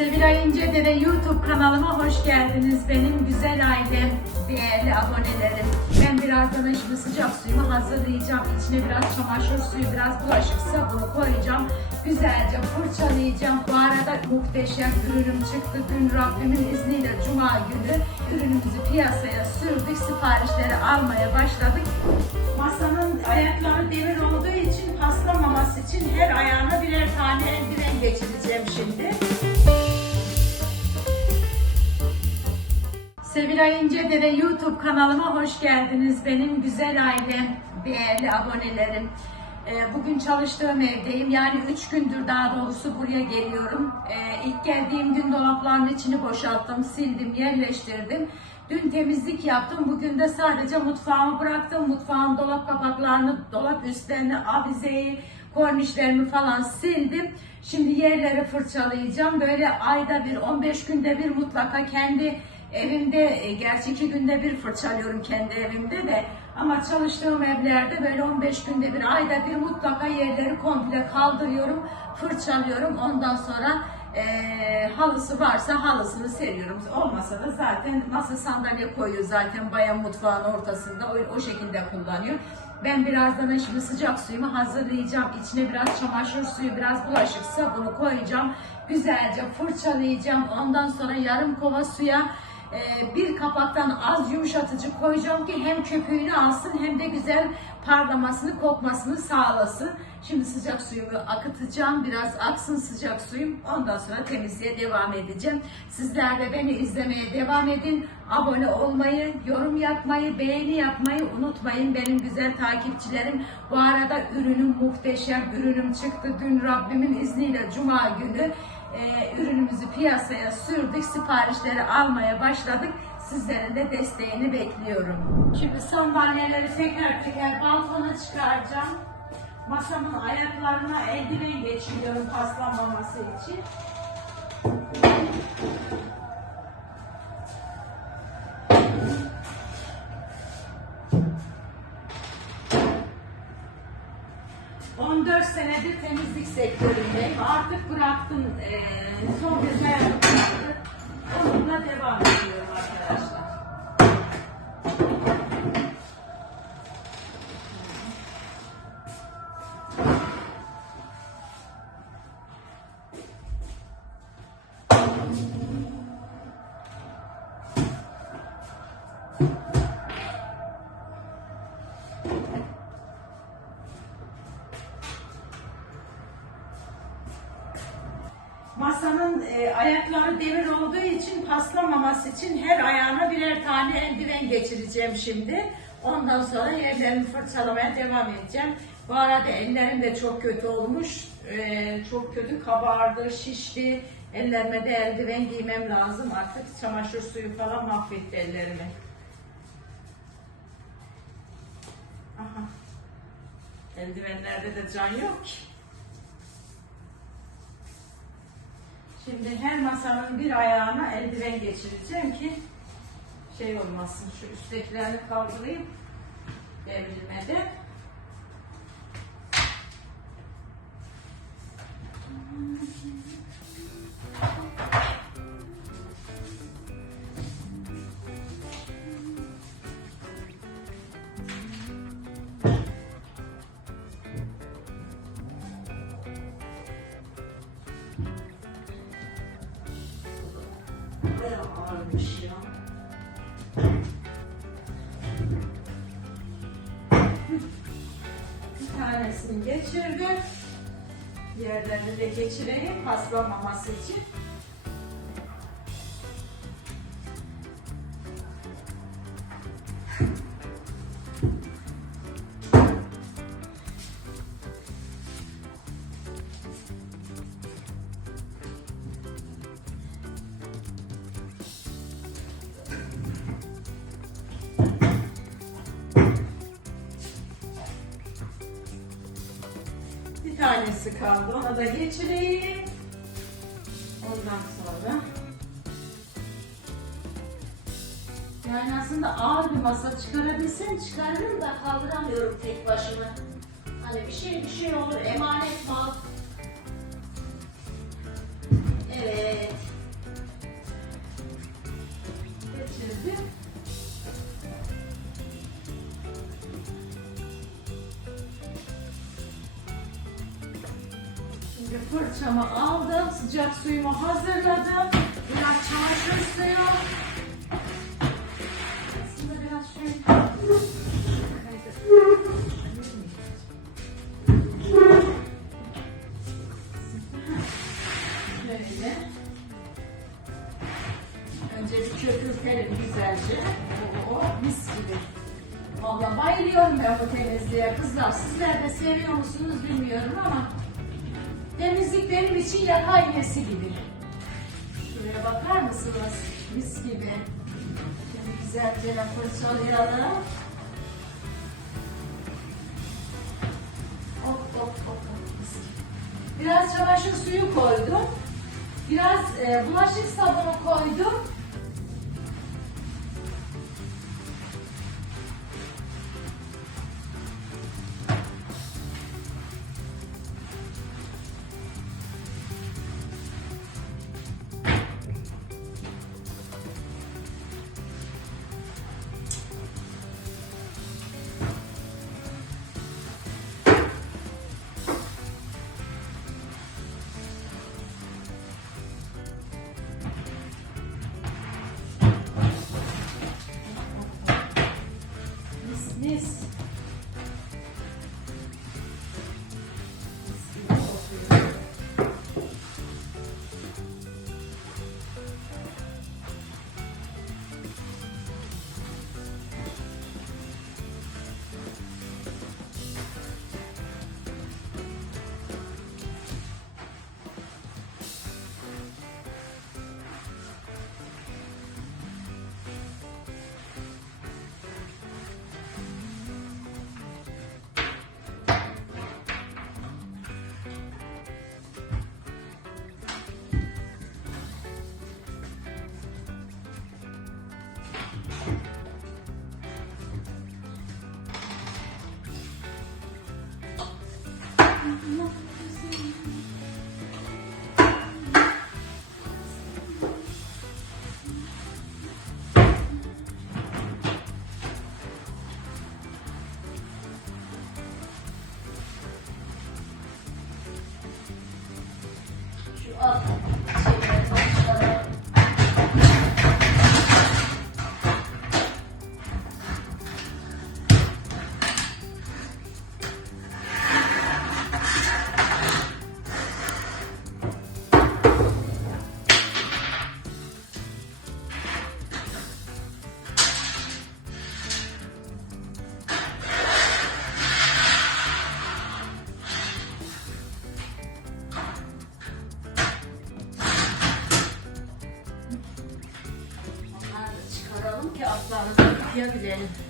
Sevilay İncedere YouTube kanalıma hoş geldiniz. Benim güzel ailem, değerli abonelerim. Ben birazdan şimdi sıcak suyumu hazırlayacağım. İçine biraz çamaşır suyu, biraz bulaşık sabunu koyacağım. Güzelce fırçalayacağım. Bu arada muhteşem ürünüm çıktı. Dün Rabbimin izniyle Cuma günü ürünümüzü piyasaya sürdük. Siparişleri almaya başladık. Masanın ayakları demir olduğu için paslamaması Sevilay İncedere YouTube kanalıma hoş geldiniz. Benim güzel ailem, değerli abonelerim. Ee, Bugün çalıştığım evdeyim. Yani üç gündür daha doğrusu buraya geliyorum. Ee, İlk geldiğim gün dolapların içini boşalttım, sildim, yerleştirdim. Dün temizlik yaptım. Bugün de sadece mutfağımı bıraktım. Mutfağın dolap kapaklarını, dolap üstlerini, avizeyi, kornişlerimi falan sildim. Şimdi yerleri fırçalayacağım. Böyle ayda bir, 15 günde bir mutlaka kendi evimde, e, gerçi iki günde bir fırçalıyorum kendi evimde de. Ama çalıştığım evlerde böyle 15 günde bir, ayda bir mutlaka yerleri komple kaldırıyorum, fırçalıyorum. Ondan sonra e, halısı varsa halısını seriyorum. Olmasa da zaten masa sandalye koyuyor zaten bayan mutfağın ortasında. O, o şekilde kullanıyor. Ben birazdan şimdi sıcak suyumu hazırlayacağım. İçine biraz çamaşır suyu, biraz bulaşık sabunu koyacağım. Güzelce fırçalayacağım. Ondan sonra yarım kova suya e, bir kapaktan az yumuşatıcı koyacağım ki hem köpüğünü alsın hem de güzel parlamasını, kokmasını sağlasın. Şimdi sıcak suyumu akıtacağım. Biraz aksın sıcak suyum. Ondan sonra temizliğe devam edeceğim. Sizler de beni izlemeye devam edin. Abone olmayı, yorum yapmayı, beğeni yapmayı unutmayın benim güzel takipçilerim. Bu arada ürünüm muhteşem. Ürünüm çıktı. Dün Rabbimin izniyle Cuma günü e, ürünümüzü piyasaya sürdük. Siparişleri almaya başladık. Sizlerin de desteğini bekliyorum. Şimdi sandalyeleri teker teker balkona çıkaracağım. Masamın ayaklarına eldiven geçiriyorum paslanmaması için. Sektöründeyim. Artık bıraktım. eee son bir hayatım kaldı. Onunla devam ediyorum arkadaşlar. Masanın e, ayakları demir olduğu için paslamaması için her ayağına birer tane eldiven geçireceğim şimdi. Ondan sonra yerlerimi fırçalamaya devam edeceğim. Bu arada ellerim de çok kötü olmuş. E, çok kötü kabardı, şişti. Ellerime de eldiven giymem lazım artık. Çamaşır suyu falan mahvetti ellerimi. Aha. Eldivenlerde de can yok ki. Şimdi her masanın bir ayağına eldiven geçireceğim ki şey olmasın. Şu üsttekilerini kaldırayım. Devrilmedi. Geçirdim. Diğerlerini de geçireyim paslanmaması için. Tanesi kaldı. Ona da geçireyim. Ondan sonra yani aslında ağır bir masa çıkarabilsem çıkarırım da kaldıramıyorum tek başıma. Hani bir şey bir şey olur emanet mal. Evet. Fırçamı aldım. Sıcak suyumu hazırladım. Biraz çamaşır suyu. Aslında biraz şöyle... Böyle. Önce bir köpürtelim güzelce. Oo, mis gibi. Valla bayılıyorum ben bu temizliğe kızlar. Sizler de seviyor musunuz bilmiyorum ama temizlik benim için yatay iğnesi gibi. Şuraya bakar mısınız? Mis gibi. Şimdi güzelce fırçalayalım. Hop hop hop mis. Biraz çamaşır suyu koydum. Biraz e, bulaşık sabunu koydum. Şu Yo, que llegue.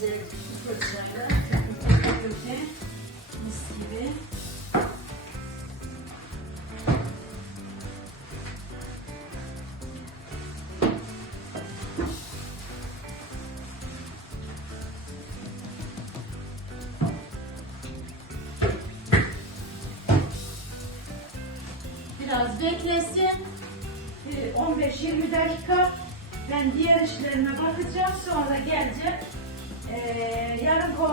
Güzel fırçayla köpürte köpürte mis gibi. Biraz beklesin. Bir 15-20 dakika. Ben diğer işlerime bakacağım. Sonra geleceğim.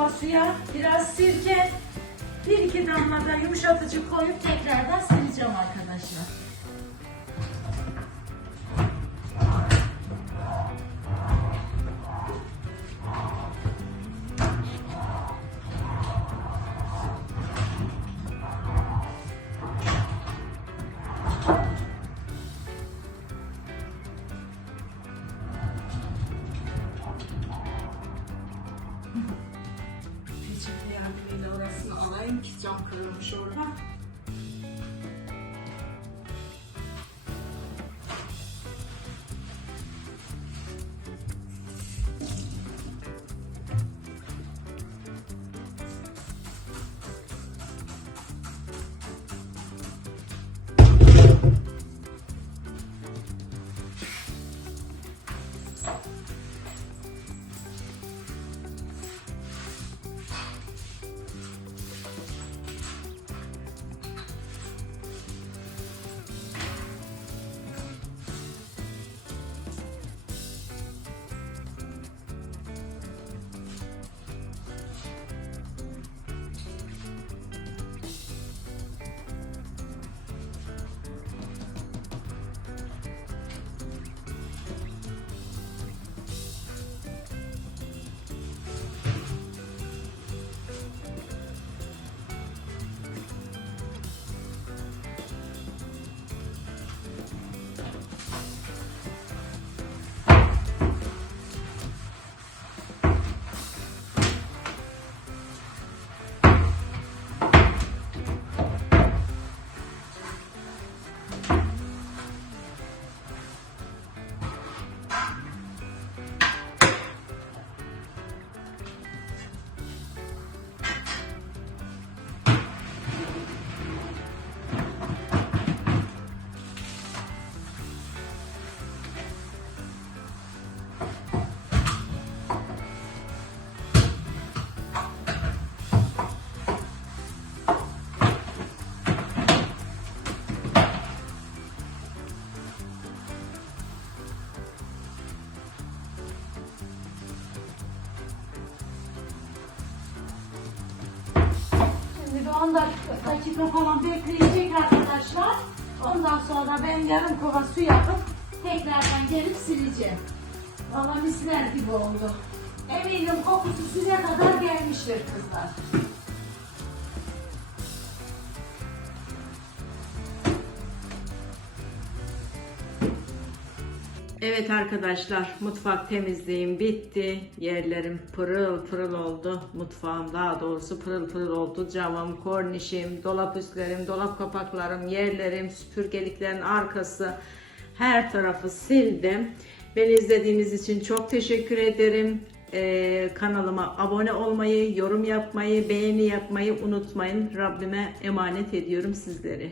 Suya biraz sirke, Bir iki damla da yumuşatıcı koyup tekrardan sileceğim arkadaşlar. Ki cam kırılmış orada. 10 dakika, dakika falan bekleyecek arkadaşlar. Ondan sonra ben yarım kova su yapıp tekrardan gelip sileceğim. Valla misler gibi oldu. Eminim kokusu size kadar gelmiştir kızlar. Evet arkadaşlar mutfak temizliğim bitti. Yerlerim pırıl pırıl oldu. Mutfağım daha doğrusu pırıl pırıl oldu. Camım, kornişim, dolap üstlerim, dolap kapaklarım, yerlerim, süpürgeliklerin arkası her tarafı sildim. Beni izlediğiniz için çok teşekkür ederim. Ee, kanalıma abone olmayı, yorum yapmayı, beğeni yapmayı unutmayın. Rabbime emanet ediyorum sizleri.